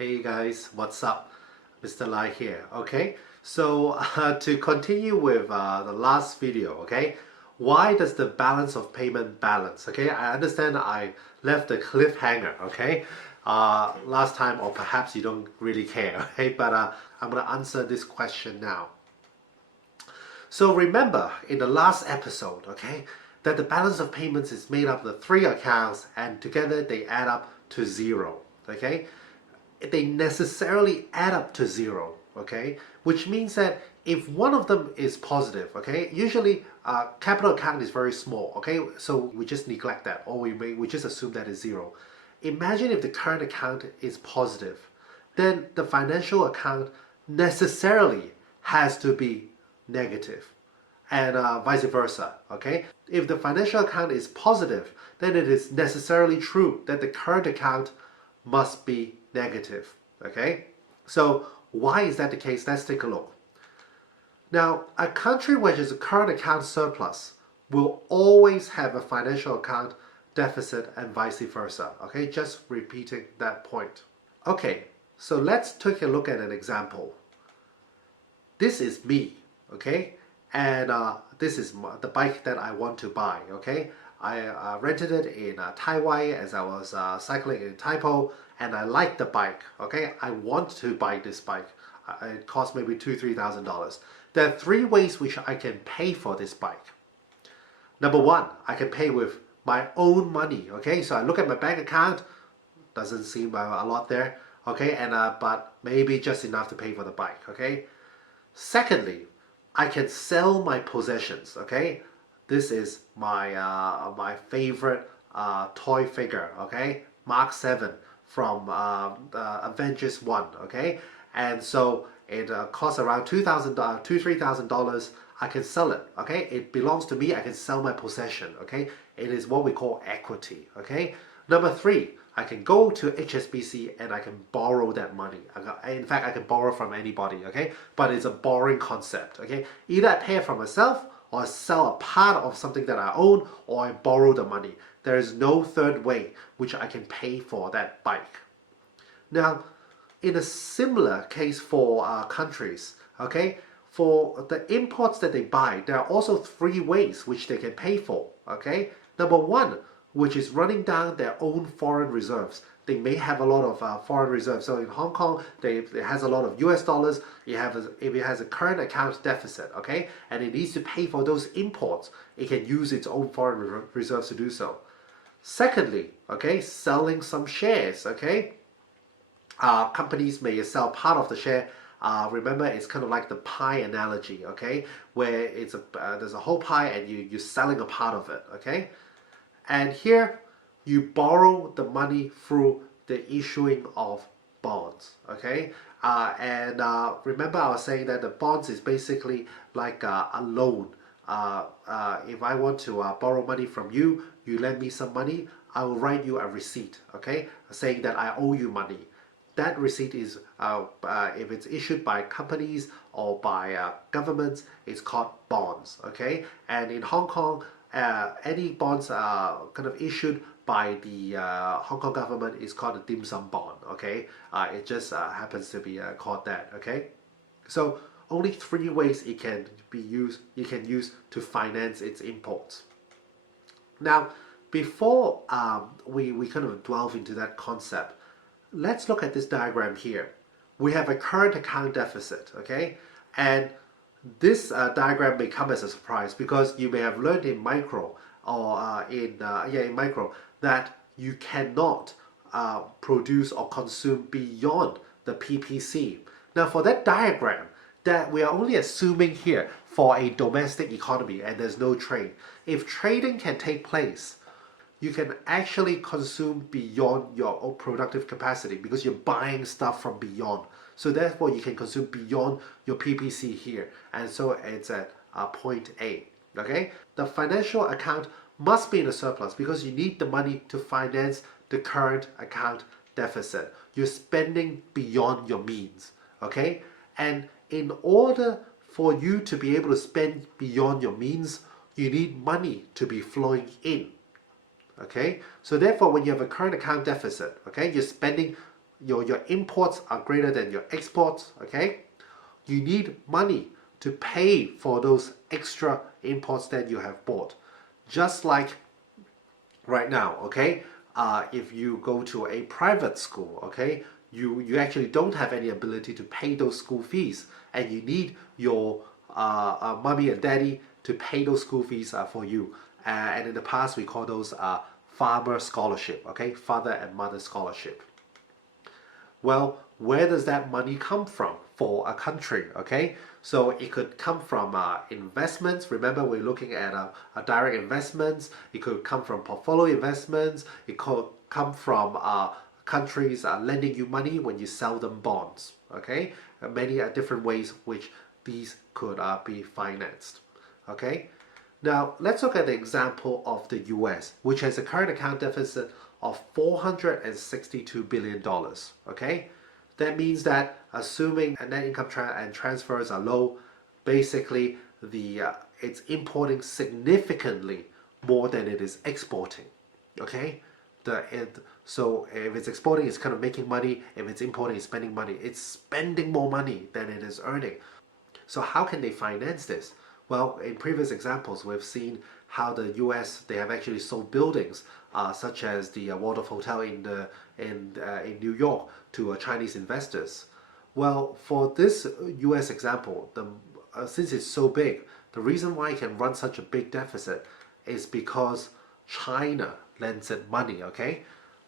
Hey guys, what's up? Mr. Lai here. Okay, so to continue with the last video, okay, why does the balance of payment balance? Okay, I understand I left the cliffhanger, okay, last time, or perhaps you don't really care, okay, but I'm gonna answer this question now. So remember in the last episode, okay, that the balance of payments is made up of three accounts and together they add up to zero, okay? They necessarily add up to zero, okay? Which means that if one of them is positive, okay, usually capital account is very small, okay? So we just neglect that, or we just assume that is zero. Imagine if the current account is positive, then the financial account necessarily has to be negative, and vice versa, okay? If the financial account is positive, then it is necessarily true that the current account must be negative, okay? So why is that the case? Let's take a look. Now, a country which is a current account surplus will always have a financial account deficit and vice versa, okay? Just repeating that point. Okay, so let's take a look at an example. This is me, okay? And this is the bike that I want to buy, okay? I rented it in Taiwan as I was cycling in Taipo, and I like the bike, okay? I want to buy this bike. It costs maybe $2,000-3,000. There are three ways which I can pay for this bike. Number one, I can pay with my own money, okay? So I look at my bank account, doesn't seem a lot there, okay? And but maybe just enough to pay for the bike, okay? Secondly, I can sell my possessions, okay? This is my my favorite toy figure, okay? Mark 7 from Avengers 1, okay? And so it costs around $2,000-3,000. I can sell it, okay? It belongs to me. I can sell my possession, okay? It is what we call equity, okay? Number three, I can go to HSBC and I can borrow that money. In fact, I can borrow from anybody, okay? But it's a borrowing concept, okay? Either I pay it for myself, or I sell a part of something that I own, or I borrow the money. There is no third way which I can pay for that bike. Now, in a similar case for countries, okay? For the imports that they buy, there are also three ways which they can pay for, okay? Number one, which is running down their own foreign reserves. They may have a lot of foreign reserves. So in Hong Kong, it has a lot of US dollars. If it has a current account deficit, okay, and it needs to pay for those imports, it can use its own foreign reserves to do so. Secondly, okay, selling some shares, okay. Companies may sell part of the share. Remember, it's kind of like the pie analogy, okay, where it's there's a whole pie and you're selling a part of it, okay. And here, you borrow the money through the issuing of bonds, okay? Remember I was saying that the bonds is basically like a loan. If I want to borrow money from you, you lend me some money, I will write you a receipt, okay? Saying that I owe you money. That receipt is, if it's issued by companies or by governments, it's called bonds, okay? And in Hong Kong, any bonds kind of issued by the Hong Kong government is called a dim sum bond, okay? It just happens to be called that, okay? So only three ways it can be used. You can use to finance its imports. Now, before we kind of delve into that concept, let's look at this diagram here. We have a current account deficit, okay? And this diagram may come as a surprise because you may have learned in micro or in micro that you cannot produce or consume beyond the PPC. Now for that diagram, that we are only assuming here for a domestic economy and there's no trade. If trading can take place, you can actually consume beyond your own productive capacity because you're buying stuff from beyond. So therefore, you can consume beyond your PPC here. And so it's at point A, okay? The financial account must be in a surplus because you need the money to finance the current account deficit. You're spending beyond your means, okay? And in order for you to be able to spend beyond your means, you need money to be flowing in. Okay, so therefore when you have a current account deficit, okay, you're spending your imports are greater than your exports, okay, you need money to pay for those extra imports that you have bought. Just like right now, okay, if you go to a private school, okay, you actually don't have any ability to pay those school fees, and you need your mommy and daddy to pay those school fees for you. And in the past, we call those farmer scholarship, okay, father and mother scholarship. Well, where does that money come from for a country? Okay, so it could come from investments. Remember, we're looking at direct investments. It could come from portfolio investments. It could come from countries lending you money when you sell them bonds. Okay, many different ways which these could be financed. Okay, now let's look at the example of the US, which has a current account deficit of $462 billion. Okay, that means that assuming a net income and transfers are low, basically it's importing significantly more than it is exporting. Okay, so if it's exporting, it's kind of making money. If it's importing, it's spending money. It's spending more money than it is earning. So how can they finance this? Well, in previous examples, we've seen how the US, they have actually sold buildings such as the Waldorf Hotel in New York to Chinese investors. Well, for this US example, since it's so big, the reason why it can run such a big deficit is because China lends it money, okay?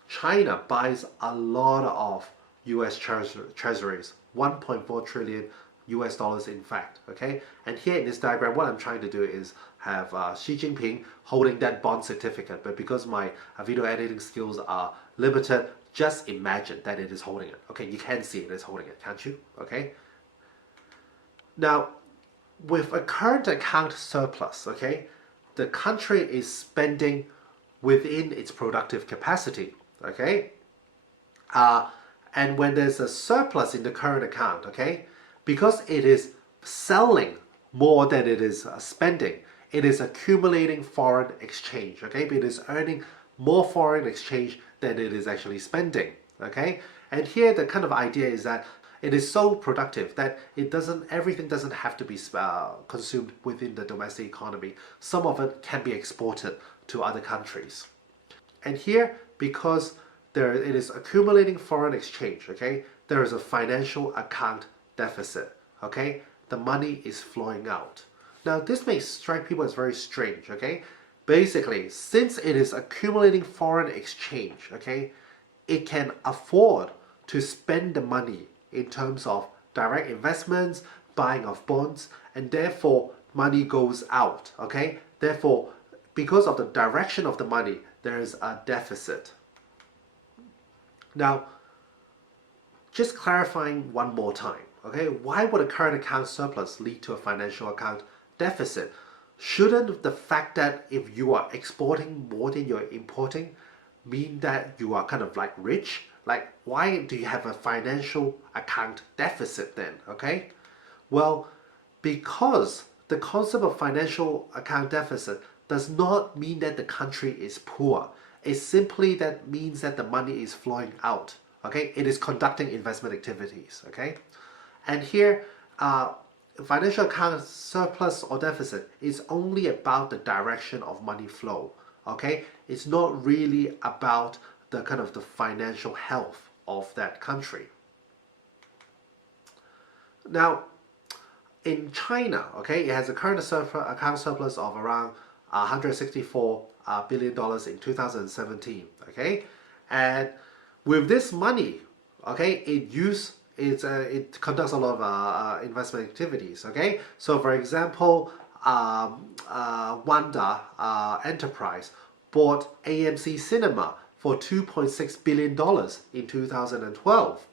China buys a lot of US treasuries, 1.4 trillion US dollars in fact, okay? And here in this diagram, what I'm trying to do is have Xi Jinping holding that bond certificate, but because my video editing skills are limited, just imagine that it is holding it. Okay, you can see it is holding it, can't you? Okay. Now, with a current account surplus, okay, the country is spending within its productive capacity, okay? And when there's a surplus in the current account, okay, because it is selling more than it is spending, it is accumulating foreign exchange, okay? It is earning more foreign exchange than it is actually spending, okay? And here the kind of idea is that it is so productive that everything doesn't have to be consumed within the domestic economy. Some of it can be exported to other countries. And here, because it is accumulating foreign exchange, okay, there is a financial account deficit, okay? The money is flowing out. Now, this may strike people as very strange, okay? Basically, since it is accumulating foreign exchange, okay, it can afford to spend the money in terms of direct investments, buying of bonds, and therefore money goes out, okay? Therefore, because of the direction of the money, there is a deficit. Now, just clarifying one more time, okay? Why would a current account surplus lead to a financial account deficit? Shouldn't the fact that if you are exporting more than you're importing mean that you are kind of like rich? Like, why do you have a financial account deficit then, okay? Well, because the concept of financial account deficit does not mean that the country is poor. It simply that means that the money is flowing out, okay? It is conducting investment activities, okay? And here, financial account surplus or deficit is only about the direction of money flow, okay? It's not really about the kind of the financial health of that country. Now, in China, okay, it has a current account surplus of around $164 billion in 2017, okay? And with this money, okay, it conducts a lot of investment activities, okay? So for example, Wanda Enterprise bought AMC Cinema for $2.6 billion in 2012.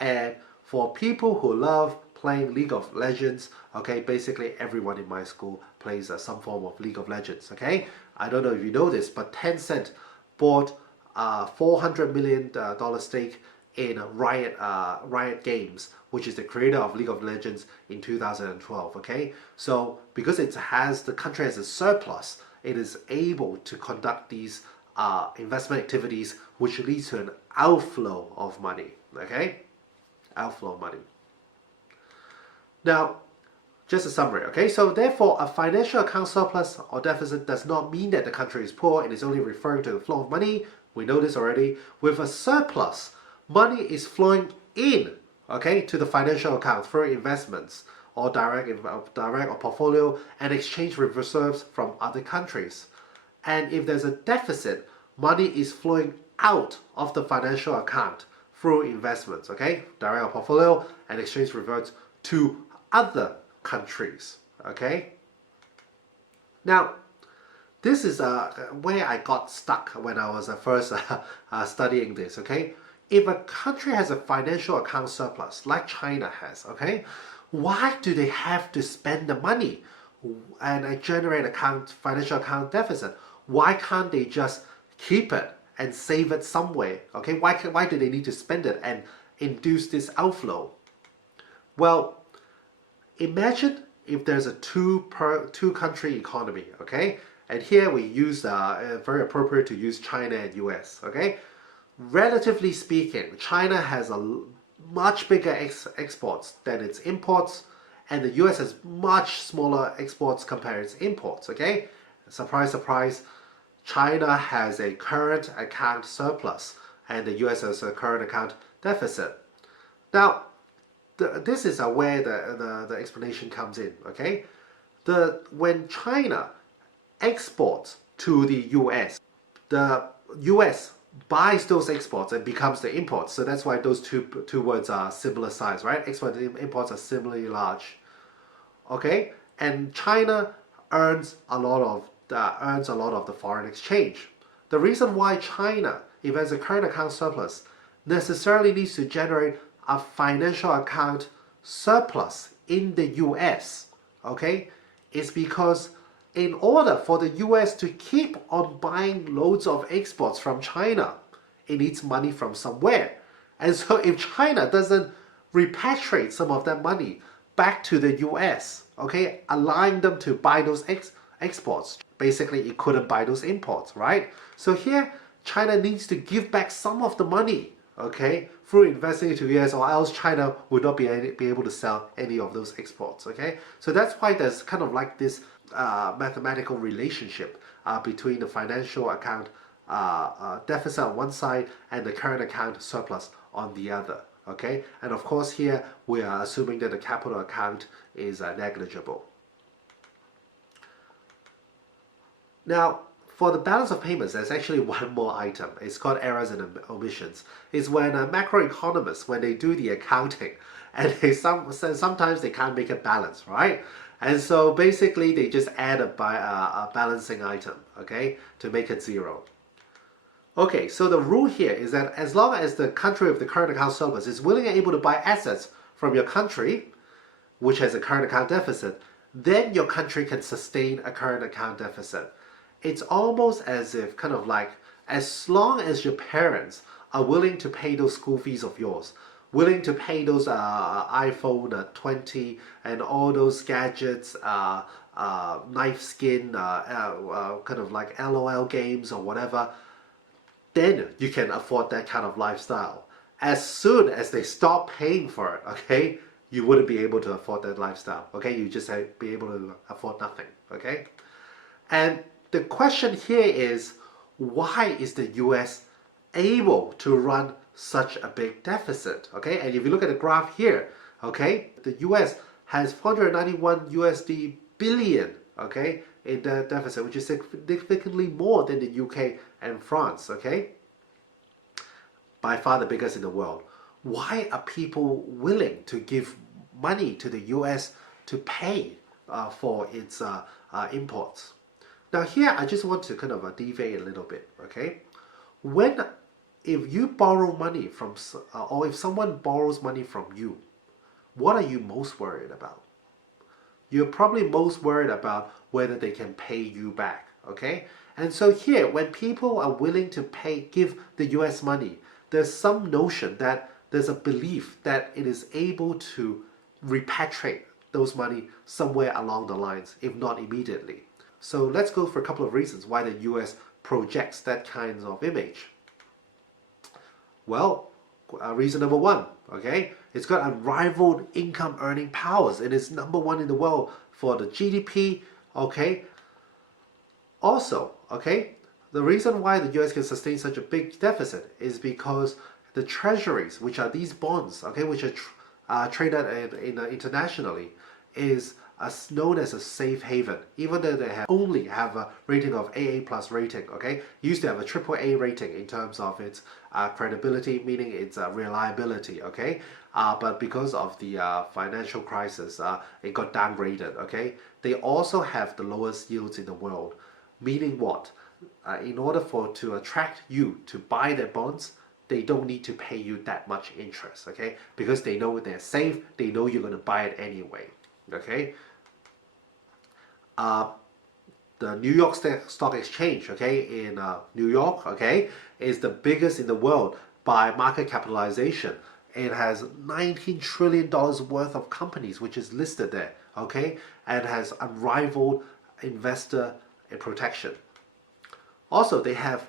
And for people who love playing League of Legends, okay, basically everyone in my school plays some form of League of Legends, okay? I don't know if you know this, but Tencent bought $400 million stake in Riot Games, which is the creator of League of Legends, in 2012, okay? So because the country has a surplus, it is able to conduct these investment activities, which leads to an outflow of money, okay? Outflow money. Now, just a summary, okay? So therefore, a financial account surplus or deficit does not mean that the country is poor. It is only referring to the flow of money. We know this already. With a surplus, money is flowing in, okay, to the financial account through investments or direct or portfolio and exchange reserves from other countries. And if there's a deficit, money is flowing out of the financial account through investments, okay, direct or portfolio and exchange reverts to other countries, okay? Now, this is where I got stuck when I was first studying this, okay? If a country has a financial account surplus, like China has, okay, why do they have to spend the money and generate financial account deficit? Why can't they just keep it and save it somewhere, okay? Why do they need to spend it and induce this outflow? Well, imagine if there's a two country economy, okay? And here we use very appropriate to use China and US, okay? Relatively speaking, China has a much bigger exports than its imports, and the US has much smaller exports compared to its imports, okay? Surprise, surprise, China has a current account surplus, and the US has a current account deficit. Now, this is where the explanation comes in, okay? When China exports to the US, the US buys those exports and becomes the imports. So that's why those two words are similar size, right? Exports and imports are similarly large, okay? And China earns a lot of the foreign exchange. The reason why China, if it has a current account surplus, necessarily needs to generate a financial account surplus in the US, okay, is because in order for the US to keep on buying loads of exports from China, it needs money from somewhere. And so if China doesn't repatriate some of that money back to the US, okay, allowing them to buy those exports, basically it couldn't buy those imports, right? So here, China needs to give back some of the money, okay, through investing into the US, or else China would not be able to sell any of those exports, okay? So that's why there's kind of like this mathematical relationship between the financial account deficit on one side and the current account surplus on the other, okay? And of course here we are assuming that the capital account is negligible. Now, for the balance of payments, there's actually one more item. It's called errors and omissions. It's when macroeconomists, when they do the accounting, and sometimes they can't make a balance, right? And so basically they just add a balancing item, okay, to make it zero. Okay, so the rule here is that as long as the country with the current account surplus is willing and able to buy assets from your country, which has a current account deficit, then your country can sustain a current account deficit. It's almost as if, kind of like, as long as your parents are willing to pay those school fees of yours, willing to pay those iPhone 20 and all those gadgets, knife skin, kind of like LOL games or whatever, then you can afford that kind of lifestyle. As soon as they stop paying for it, okay, you wouldn't be able to afford that lifestyle, okay? You just be able to afford nothing, okay? And the question here is, why is the US able to run such a big deficit, okay? And if you look at the graph here, okay, the US has 491 USD billion, okay, in the deficit, which is significantly more than the UK and France, okay? By far the biggest in the world. Why are people willing to give money to the US to pay for its imports? Now here, I just want to kind of deviate a little bit, okay? If you borrow money from, or if someone borrows money from you, what are you most worried about? You're probably most worried about whether they can pay you back, okay? And so here, when people are willing to give the US money, there's some notion that there's a belief that it is able to repatriate those money somewhere along the lines, if not immediately. So let's go for a couple of reasons why the US projects that kind of image. Well, reason number one. Okay, it's got unrivaled income earning powers. It is number one in the world for the GDP. Okay, also, okay, the reason why the US can sustain such a big deficit is because the treasuries, which are these bonds, okay, which are traded internationally, is known as a safe haven. Even though they only have a rating of AA plus rating, okay, used to have a triple A rating in terms of its credibility, meaning its reliability, okay, but because of the financial crisis, it got downgraded, okay. They also have the lowest yields in the world. Meaning what? In order to attract you to buy their bonds, they don't need to pay you that much interest, okay? Because they know they're safe, they know you're going to buy it anyway, okay? The New York Stock Exchange, okay, in New York, okay, is the biggest in the world by market capitalization. It has $19 trillion worth of companies which is listed there, okay, and has unrivaled investor protection. Also, they have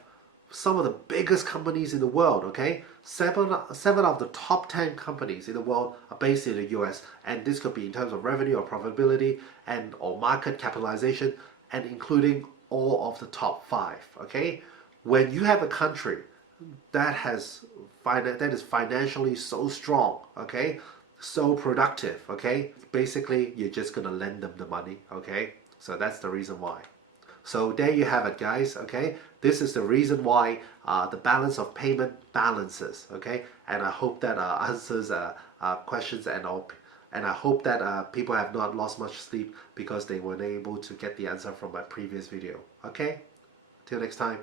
some of the biggest companies in the world, okay? Seven of the top 10 companies in the world are based in the US, and this could be in terms of revenue or profitability and or market capitalization, and including all of the top 5, okay? When you have a country that is financially so strong, okay, so productive, okay, basically you're just gonna lend them the money, okay? So that's the reason why. So there you have it, guys, okay? This is the reason why the balance of payment balances, okay? And I hope that answers questions, and I hope that people have not lost much sleep because they weren't able to get the answer from my previous video, okay? Till next time.